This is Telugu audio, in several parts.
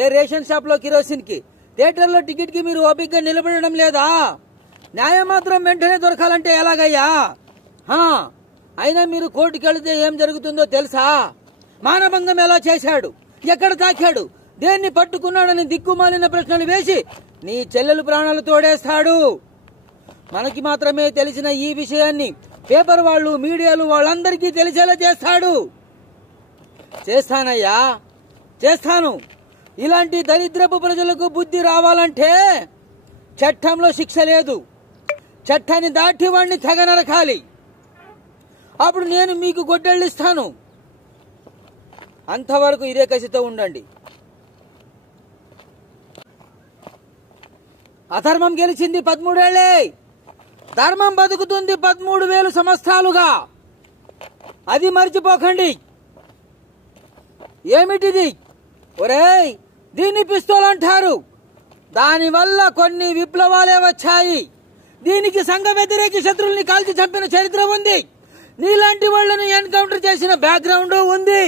ఏ రేషన్ షాప్ లో కిరోసిన్ కి, థియేటర్లో టికెట్ కి మీరు ఓపికగా నిలబడడం లేదా? న్యాయం మాత్రం వెంటనే దొరకాలంటే ఎలాగయ్యా? అయినా మీరు కోర్టుకి వెళితే ఏం జరుగుతుందో తెలుసా? మానభంగం ఎలా చేశాడు, ఎక్కడ తాకాడు, దేన్ని పట్టుకున్నాడని దిక్కుమాలిన ప్రశ్నలు వేసి నీ చెల్లెలు ప్రాణాలు తోడేస్తాడు. మనకి మాత్రమే తెలిసిన ఈ విషయాన్ని పేపర్ వాళ్ళు, మీడియాలు వాళ్ళందరికీ తెలిసేలా చేస్తాడు. చేస్తానయ్యా, చేస్తాను. ఇలాంటి దరిద్రపు ప్రజలకు బుద్ధి రావాలంటే చట్టంలో శిక్ష లేదు, చట్టాన్ని దాటి వాడిని తెగ నరకాలి. అప్పుడు నేను మీకు గొడ్డళ్ళు ఇస్తాను. అంతవరకు ఇదే కసితో ఉండండి. అధర్మం గెలిచింది 13 ఏళ్లే, ధర్మం బతుకుతుంది 13,000 సంవత్సరాలుగా. అది మర్చిపోకండి. ఏమిటిది? ఒరేయ్, దీన్ని పిస్తోల్ అంటారు. దానివల్ల కొన్ని విప్లవాలే వచ్చాయి. దీనికి సంఘ వ్యతిరేక శత్రువుల్ని కాల్చి చంపిన చరిత్ర ఉంది. నీలాంటి వాళ్లను ఎన్కౌంటర్ చేసిన బ్యాక్గ్రౌండ్ ఉంది.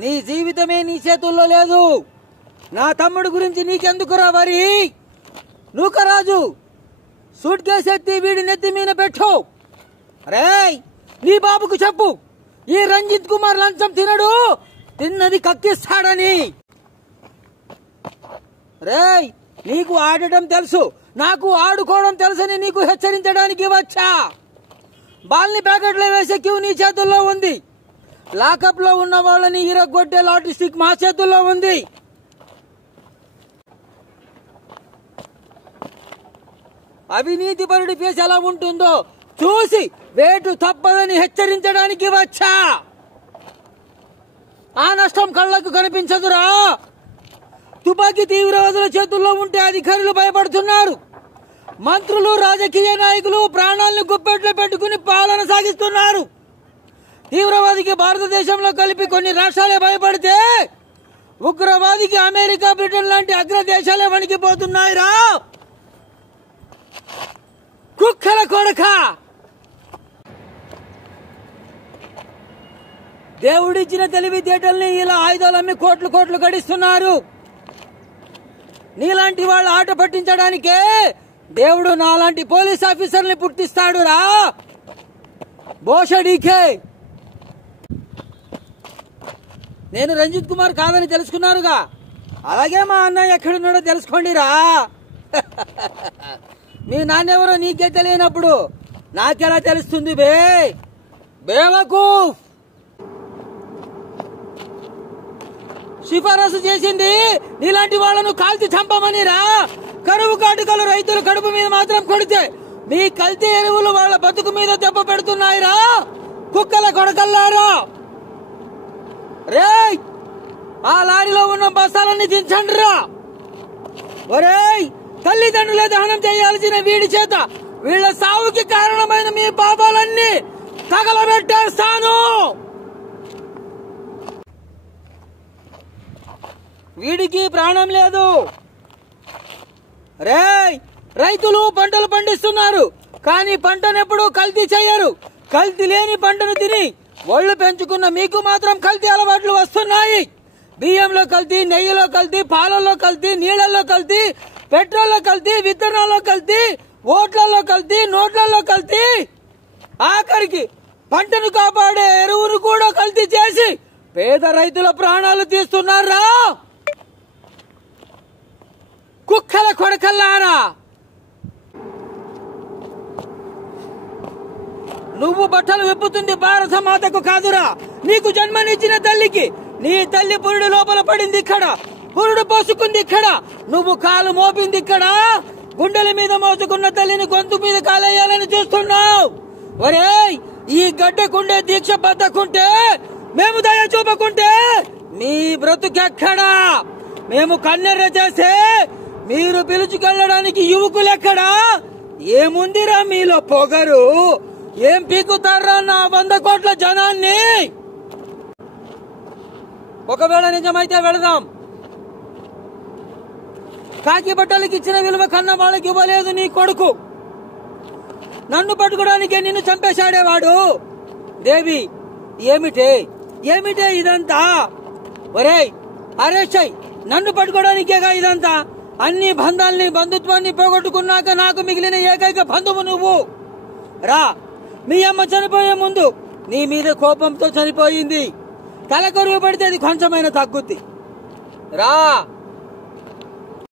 నీ జీవితమే నీ చేతుల్లో లేదు. నా తమ్ముడు గురించి నీకెందుకురా వరి? నూకరాజు, సూట్ కేసు ఎత్తి వీడి నెత్తి మీద పెట్టు. రేయ్, నీ బాబుకు చెప్పు, ఈ రంజిత్ కుమార్ లంచం తినడు, తిన్నది కక్కిస్తాడని. రేయ్, నీకు ఆడటం తెలుసు, నాకు ఆడుకోవడం తెలుసని నీకు హెచ్చరించడానికి వచ్చా. బాల్ని ప్యాకెట్లో వేసే క్యూ నీ చేతుల్లో ఉంది. లాకప్ లో ఉన్న వాళ్ళని ఇరగొట్టే లాటి స్టిక్ మా చేతుల్లో ఉంది. అవినీతి పరుడి ఫేస్ ఎలా ఉంటుందో చూసి వేటు తప్పదని హెచ్చరించడానికి వచ్చా. ఆ నష్టం కళ్లకు కనిపించదురా. తుపాకీ తీవ్రవాదుల చేతుల్లో ఉంటే అధికారులు భయపడుతున్నారు. మంత్రులు, రాజకీయ నాయకులు ప్రాణాలను గుప్పెట్లో పెట్టుకుని పాలన సాగిస్తున్నారు. తీవ్రవాదికి భారతదేశంలో కలిపి కొన్ని రాష్ట్రాలే భయపడితే ఉగ్రవాదికి అమెరికా, బ్రిటన్ లాంటి అగ్ర దేశాలే వణికిపోతున్నాయిరా. కుక్కల కొడక, దేవుడిచ్చిన తెలివితేటల్ని ఇలా ఆయుధాలమ్మి కోట్లు కోట్లు గడిస్తున్నారు. నీలాంటి వాళ్ళ ఆట పట్టించడానికే దేవుడు నాలాంటి పోలీస్ ఆఫీసర్ని పుట్టిస్తాడురా. బోషడీకే. నేను రంజిత్ కుమార్ కాదని తెలుసుకున్నారుగా, అలాగే మా అన్నయ్య ఎక్కడున్నాడో తెలుసుకోండిరా. మీ నాన్నెవరో నీకే తెలియనప్పుడు నాకెలా తెలుస్తుంది బే బేవకూఫ్? సిఫారసు చేసింది నీలాంటి వాళ్లను కాల్చి చంపమనిరా. కరువు కాటుకలు రైతుల కడుపు మీద మాత్రం కొడితే మీ కల్తీ ఎరువులు వాళ్ళ బతుకు మీద దెబ్బ పెడుతున్నాయిరా. కుక్కల కొడకల్లారా. రేయ్, ఆ లారీలో ఉన్న బస్తాలన్నీ దించండి రా. ఒరేయ్, తల్లిదండ్రుల దహనం చేయాల్సిన వీడి చేత వీళ్ల సావుకి కారణమైన మీ పాపాలన్నీ తగలబెట్టేస్తాను. వీడికి ప్రాణం లేదు. రేయ్, రైతులు పంటలు పండిస్తున్నారు, కానీ పంటనెప్పుడు కల్తీ చేయరు. కల్తీ లేని పంటను తిని ఒళ్ళు పెంచుకున్న మీకు మాత్రం కల్తీ అలవాట్లు వస్తున్నాయి. బియ్యంలో కల్తీ, నెయ్యిలో కల్తీ, పాలల్లో కల్తీ, నీళ్లలో కల్తీ, పెట్రోల్లో కల్తీ, విత్తనాల్లో కల్తీ, ఓట్లలో కల్తీ, నోట్లలో కల్తీ, ఆఖరికి పంటను కాపాడే ఎరువును కూడా కల్తీ చేసి పేద రైతుల ప్రాణాలు తీస్తున్నారా. కుక్కల కొడకల్లారా. నువ్వు బట్టలు విప్పుతుంది భారత మాతకు కాదురా, నీకు జన్మనిచ్చిన తల్లికి. నీ తల్లి పురుడు లోపల పడింది ఇక్కడ, పురుడు పోసుకుంది ఇక్కడ, నువ్వు కాలు మోపింది ఇక్కడ. గుండెల మీద మోసుకున్న తల్లిని గొంతు మీద కాలేయాలని చూస్తున్నావు. ఒరేయ్, ఈ గడ్డకుండే దీక్ష బద్దకుంటే, మేము దయ చూపకుంటే మీ బ్రతుకెక్కడా? మేము కన్నెర్ర చేస్తే మీరు పిలుచుకెళ్లడానికి యువకులెక్కడా? ఏముందిరా మీలో పొగరు? ఏం పీకుతారా నా 100 కోట్ల జనాన్ని? ఒకవేళ నిజమైతే వెళదాం. కాకి బట్టలకి ఇచ్చిన విలువ కన్నా వాళ్ళకి ఇవ్వలేదు నీ కొడుకు. నన్ను పట్టుకోవడానికే నిన్ను చంపేశాడేవాడు. దేవి, ఏమిటే ఏమిటే ఇదంతా? ఒరేయ్ అరెస్ట్ అయ్యి నన్ను పట్టుకోవడానికేగా ఇదంతా? అన్ని బంధాల్ని బంధుత్వాన్ని పోగొట్టుకున్నాక నాకు మిగిలిన ఏకైక బంధువు నువ్వు. రా, మీ అమ్మ చనిపోయే ముందు నీ మీద కోపంతో చనిపోయింది. తలకొరువు పడితే అది కొంచెమైనా తగ్గుద్ది. రా.